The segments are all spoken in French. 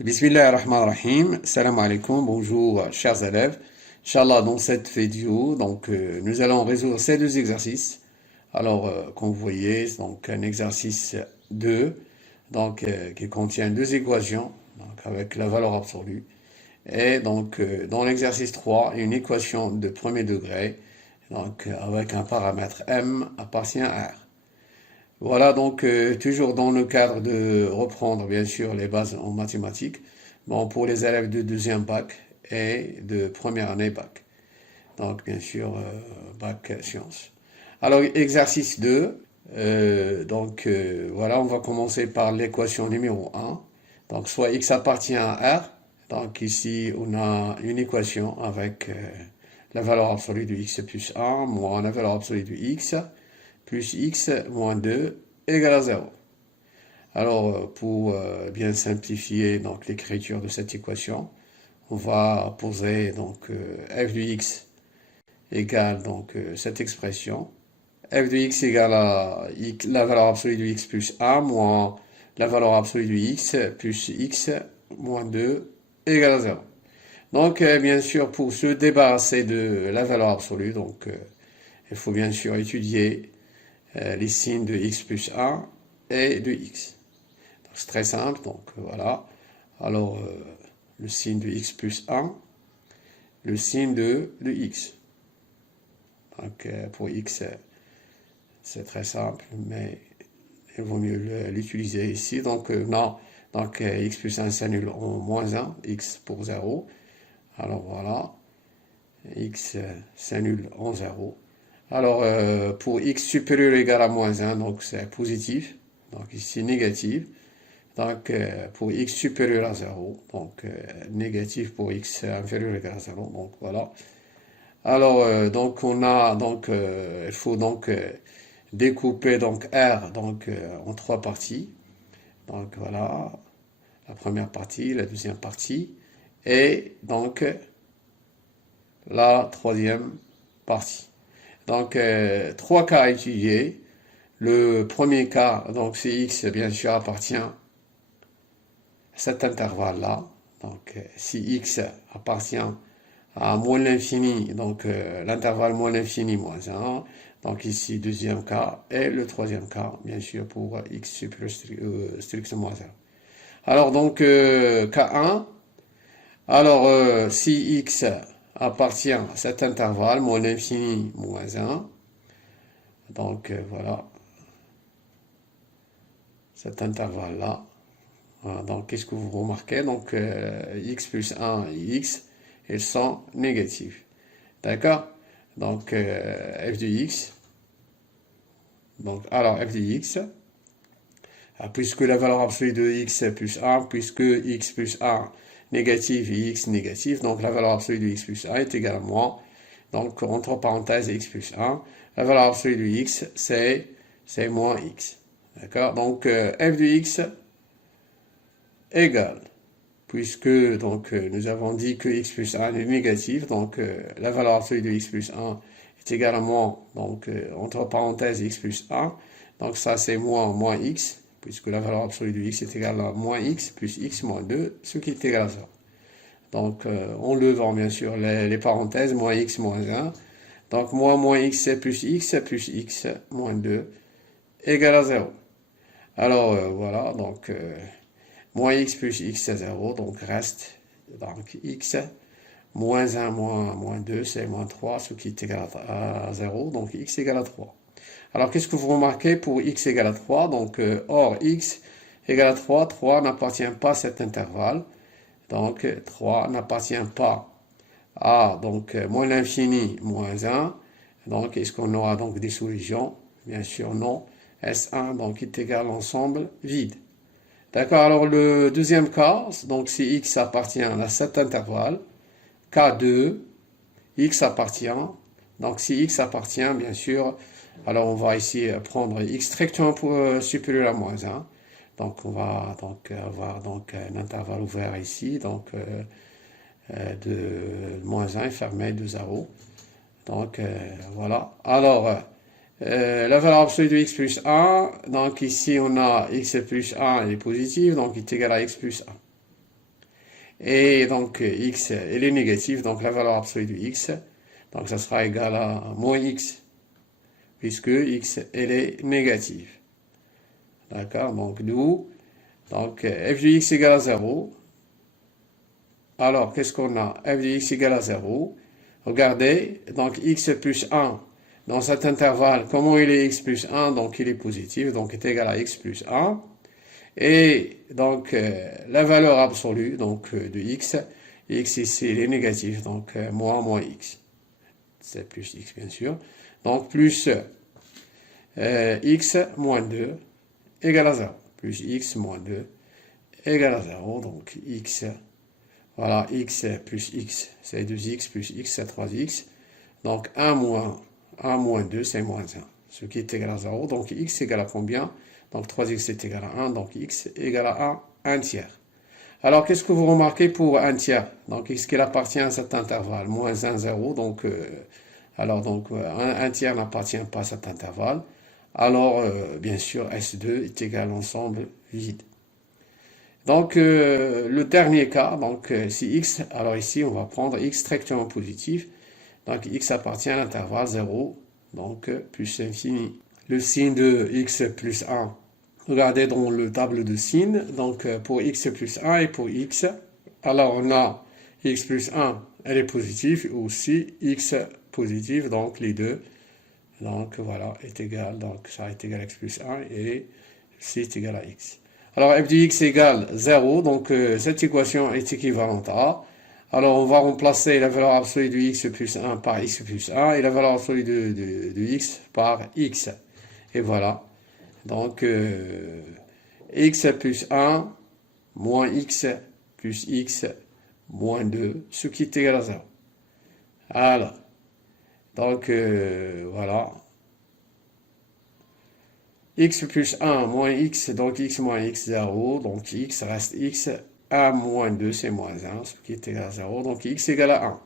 Bismillahirrahmanirrahim. Salam alaikum. Bonjour, chers élèves. Inch'Allah, dans cette vidéo, nous allons résoudre ces deux exercices. Alors, comme vous voyez, donc un exercice 2, qui contient deux équations, donc avec la valeur absolue. Et dans l'exercice 3, une équation de premier degré, avec un paramètre m appartient à R. Voilà, toujours dans le cadre de reprendre bien sûr les bases en mathématiques, bon, pour les élèves de deuxième bac et de première année bac. Donc bien sûr, bac sciences. Alors exercice 2, voilà, on va commencer par l'équation numéro un. Donc soit x appartient à R, donc ici on a une équation avec la valeur absolue de x plus 1 moins la valeur absolue de x plus x moins 2 égale à 0. Alors, pour bien simplifier l'écriture de cette équation, on va poser f de x égale cette expression. F de x égale à la valeur absolue de x plus 1 moins la valeur absolue de x plus x moins 2 égale à 0. Donc, bien sûr, pour se débarrasser de la valeur absolue, il faut bien sûr étudier les signes de x plus 1 et de x. C'est très simple, voilà. Alors, le signe de x plus 1, le signe de x. Pour x, c'est très simple, mais il vaut mieux l'utiliser ici. X plus 1 s'annule en moins 1, x pour 0. Alors voilà, x s'annule en 0. Alors, pour x supérieur ou égal à moins 1, c'est positif. Donc, ici, négatif. Pour x supérieur à 0. Négatif pour x inférieur ou égal à 0. Donc, voilà. Alors, il faut découper R en trois parties. Donc, voilà. La première partie, la deuxième partie. Et la troisième partie. Trois cas à étudier. Le premier cas, si x bien sûr appartient à cet intervalle-là, si x appartient à moins l'infini, l'intervalle moins l'infini moins 1, ici deuxième cas, et le troisième cas, bien sûr, pour x supérieur strictement à 0. Alors cas 1, alors si x appartient à cet intervalle, moins l'infini, moins 1. Voilà, cet intervalle-là. Voilà, qu'est-ce que vous remarquez? X plus 1 et x, ils sont négatifs. D'accord? F de x. Alors, f de x, puisque la valeur absolue de x est plus 1, puisque x plus 1 négatif et x négatif, la valeur absolue de x plus 1 est égale à moins. Entre parenthèses, x plus 1. La valeur absolue de x, c'est moins x. D'accord? F de x égale, puisque nous avons dit que x plus 1 est négatif, la valeur absolue de x plus 1 est égale à moins, entre parenthèses, x plus 1. Ça, c'est moins x, puisque la valeur absolue de x est égale à moins x plus x moins 2, ce qui est égal à 0. En levant bien sûr les parenthèses, moins x moins 1. Moins x c'est plus x moins 2 égale à 0. Alors voilà, moins x plus x c'est 0, reste x moins 1 moins 2 c'est moins 3, ce qui est égal à 0, x égale à 3. Alors qu'est-ce que vous remarquez pour x égale à 3? Or x égale à 3, 3 n'appartient pas à cet intervalle. 3 n'appartient pas à moins l'infini moins 1. Est-ce qu'on aura des solutions? Bien sûr non. S1 est égal à l'ensemble vide. D'accord, alors le deuxième cas, si x appartient à cet intervalle, K2, x appartient, si x appartient, bien sûr, alors on va ici prendre x strictement supérieur à moins 1. On va avoir un intervalle ouvert ici, de moins 1 fermé de 0. Voilà. Alors, la valeur absolue de x plus 1, ici on a x plus 1 est positif, il est égal à x plus 1. et donc x, elle est négative, donc la valeur absolue de x, donc ça sera égal à moins x, puisque x, elle est négative. D'accord, donc d'où, donc f de x égale à 0. Alors, qu'est-ce qu'on a? F de x égale à 0. Regardez, donc x plus 1, dans cet intervalle, comment il est x plus 1? Donc il est positif, donc il est égal à x plus 1. Et donc la valeur absolue donc, de x ici il est négatif, donc moins x. C'est plus x bien sûr. Donc plus x moins 2 égale à 0. Plus x moins 2 égale à 0. Donc x, voilà, x plus x, c'est 2x, plus x, c'est 3x. Donc 1 moins 2, c'est moins 1. Ce qui est égal à 0. Donc x égale à combien? Donc 3x est égal à 1. Donc x égale à 1 tiers. Alors qu'est-ce que vous remarquez pour 1 tiers? Donc est-ce qu'il appartient à cet intervalle? Moins 1, 0. Donc, donc 1 tiers n'appartient pas à cet intervalle. Alors bien sûr S2 est égal à l'ensemble vide. Donc, le dernier cas, donc si x, alors ici on va prendre x strictement positif, donc x appartient à l'intervalle 0, donc plus infini. Le signe de x plus 1, regardez dans le tableau de signes, donc pour x plus 1 et pour x, alors on a x plus 1, elle est positive, aussi x positif, donc les deux, donc voilà, est égal, donc ça est égal à x plus 1 et c est égal à x. Alors f de x égale 0, donc cette équation est équivalente à. Alors on va remplacer la valeur absolue de x plus 1 par x plus 1 et la valeur absolue de x par x. Et voilà. Donc x plus 1 moins x plus x moins 2, ce qui est égal à 0. Alors, donc voilà. X plus 1 moins x, donc x moins x, 0. Donc x reste x. 1 moins 2, c'est moins 1, ce qui est égal à 0. Donc x égale à 1.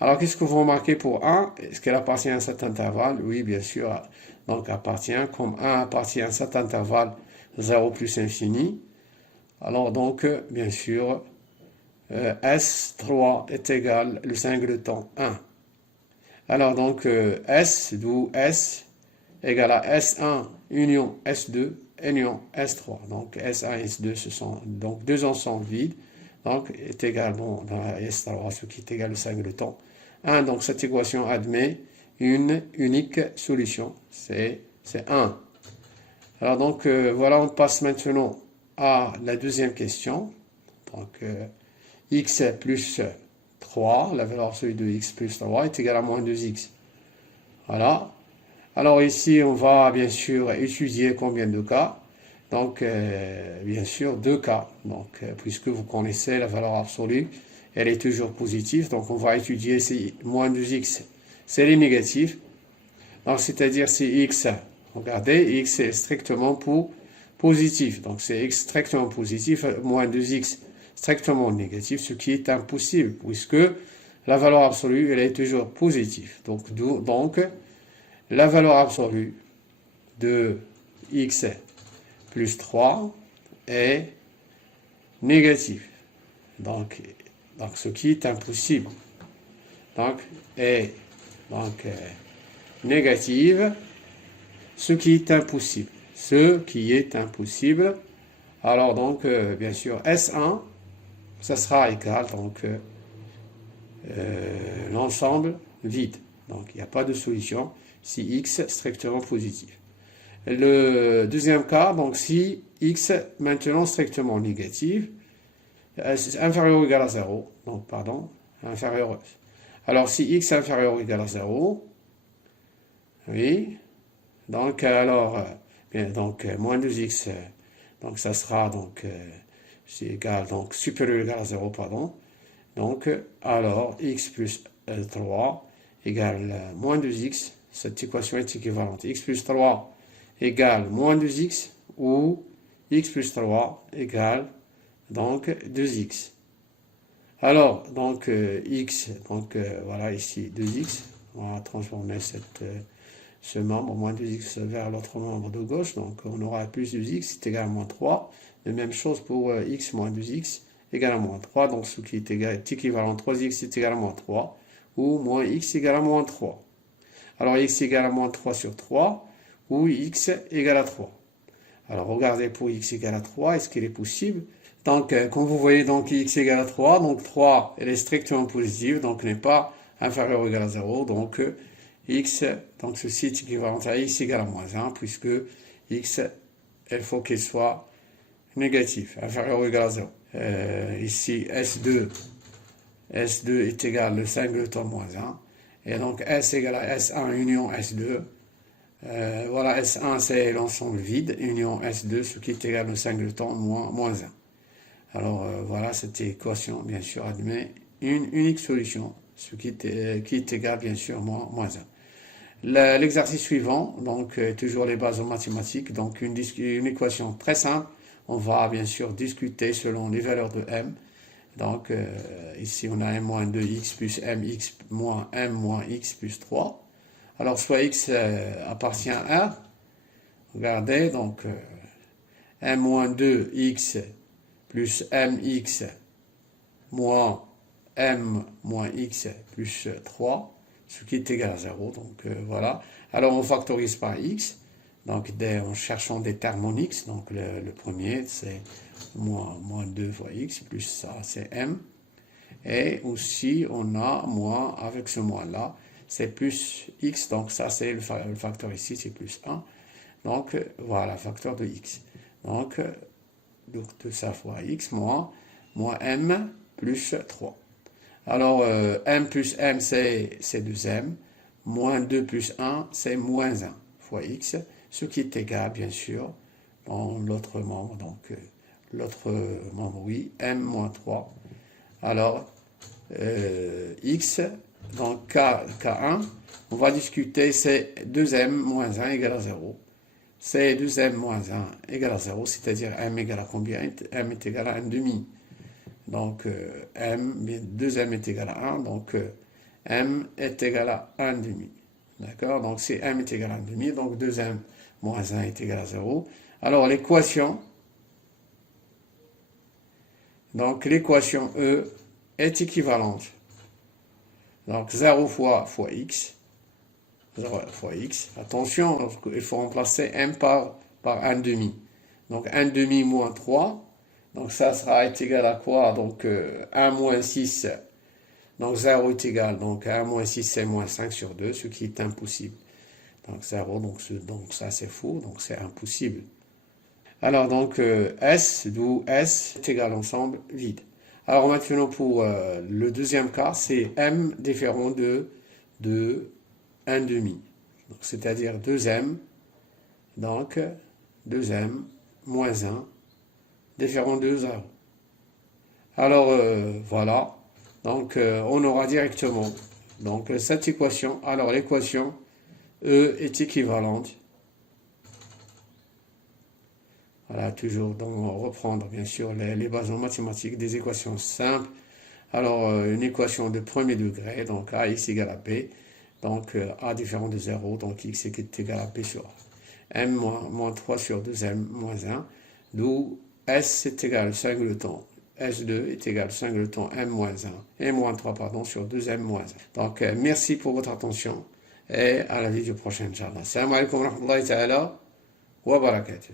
Alors, qu'est-ce que vous remarquez pour 1? Est-ce qu'elle appartient à cet intervalle? Oui, bien sûr. Donc, appartient. Comme 1 appartient à cet intervalle 0 plus infini. Alors, donc, bien sûr, S3 est égal, le singleton 1. Alors, donc, S, d'où S égale à S1 union S2 union S3. Donc S1 et S2, ce sont donc deux ensembles vides. Donc est égal dans la S3, ce qui est égal au singleton 1. Donc cette équation admet une unique solution. C'est 1. Alors donc voilà, on passe maintenant à la deuxième question. Donc x plus 3, la valeur absolue de x plus 3 est égale à moins 2x. Voilà. Alors ici, on va bien sûr étudier combien de cas. Donc, bien sûr, 2 cas. Donc, puisque vous connaissez la valeur absolue, elle est toujours positive. Donc, on va étudier si moins 2x, c'est les négatifs. Donc, c'est-à-dire si x, regardez, x est strictement positif. Donc, c'est x strictement positif, moins 2x strictement négatif, ce qui est impossible, puisque la valeur absolue, elle est toujours positive. Donc la valeur absolue de x plus 3 est négative. Donc ce qui est impossible. Donc, est négative, ce qui est impossible. Ce qui est impossible. Alors, donc, bien sûr, S1, ça sera égal, donc, l'ensemble vide. Donc, il n'y a pas de solution si x strictement positif. Le deuxième cas, donc si x maintenant strictement négatif, inférieur ou égal à 0, donc pardon, inférieur. Alors si x inférieur ou égal à 0, oui, donc alors, bien, donc moins 2x, donc ça sera donc, c'est égal, donc supérieur ou égal à 0, pardon, donc alors x plus 3 égale moins 2x, cette équation est équivalente. X plus 3 égale moins 2x ou x plus 3 égale donc 2x. Alors, donc x, donc voilà ici 2x, on va transformer ce membre moins 2x vers l'autre membre de gauche, donc on aura plus 2x, c'est égal à moins 3. La même chose pour x moins 2x égale à moins 3, donc ce qui est équivalent à 3x est égal à moins 3, ou moins x égale à moins 3. Alors x égale à moins 3 sur 3, ou x égale à 3. Alors regardez pour x égale à 3, est-ce qu'il est possible? Donc comme vous voyez, donc x égale à 3, donc 3 elle est strictement positive, donc n'est pas inférieur ou égal à 0, donc x, donc ceci est équivalent à x égale à moins 1, puisque x, il faut qu'il soit négatif, inférieur ou égal à 0. Ici, S2 est égal au singleton moins 1, et donc S égale à S1 union S2. Voilà, S1 c'est l'ensemble vide, union S2, ce qui est égal au singleton moins 1. Alors voilà, cette équation, bien sûr, admet une unique solution, ce qui est égal, bien sûr, moins 1. L'exercice suivant, donc toujours les bases en mathématiques, donc une équation très simple. On va bien sûr discuter selon les valeurs de m. Donc ici on a m moins 2x plus mx moins m moins x plus 3. Alors soit x appartient à, regardez, donc m moins 2x plus mx moins m moins x plus 3, ce qui est égal à 0. Donc voilà. Alors on factorise par x, donc en cherchant des termes en x. Donc le premier c'est moins 2 fois x, plus ça c'est m. Et aussi on a moins, avec ce moins là, c'est plus x, donc ça c'est le facteur ici, c'est plus 1. Donc voilà, facteur de x. Donc tout ça fois x moins m plus 3. Alors, m plus m, c'est 2m, moins 2 plus 1, c'est moins 1 fois x, ce qui est égal, bien sûr, dans l'autre membre, donc l'autre membre, oui, m moins 3. Alors, x, donc K1, on va discuter, c'est 2m moins 1 égale à 0. C'est 2m moins 1 égale à 0, c'est-à-dire m égale à combien? M est égal à 1 demi. Donc, 2m est égal à 1, donc m est égal à 1 demi. D'accord? Donc, si m est égal à 1 demi, donc 2m moins 1 est égal à 0. Alors, l'équation, donc l'équation E est équivalente. Donc, 0 fois x. 0 fois x. Attention, il faut remplacer m par 1 demi. Donc, 1 demi moins 3. Donc, ça sera égal à quoi? Donc, 1 moins 6. Donc, 0 est égal. Donc, 1 moins 6, c'est moins 5 sur 2, ce qui est impossible. Donc, 0, donc ça, c'est faux. Donc, c'est impossible. Alors, donc, S, d'où S est égal ensemble vide. Alors, maintenant, pour le deuxième cas, c'est m différent de 1 demi. C'est-à-dire 2m. Donc, 2m moins 1. Différent de 0. Alors, voilà. Donc, on aura directement donc, cette équation. Alors, l'équation E est équivalente. Voilà, toujours reprendre, bien sûr, les bases en mathématiques des équations simples. Alors, une équation de premier degré, donc AX égale à B. Donc, A différent de 0, donc X est égal à B sur A. M moins 3 sur 2M moins 1, d'où S est égal au singleton, S2 est égal au singleton M moins 1, et moins 3, pardon, sur 2M moins 1. Donc, merci pour votre attention, et à la vidéo prochaine, Inch'Allah. Assalamu alaikum wa rahmatullahi ta'ala wa barakatuh.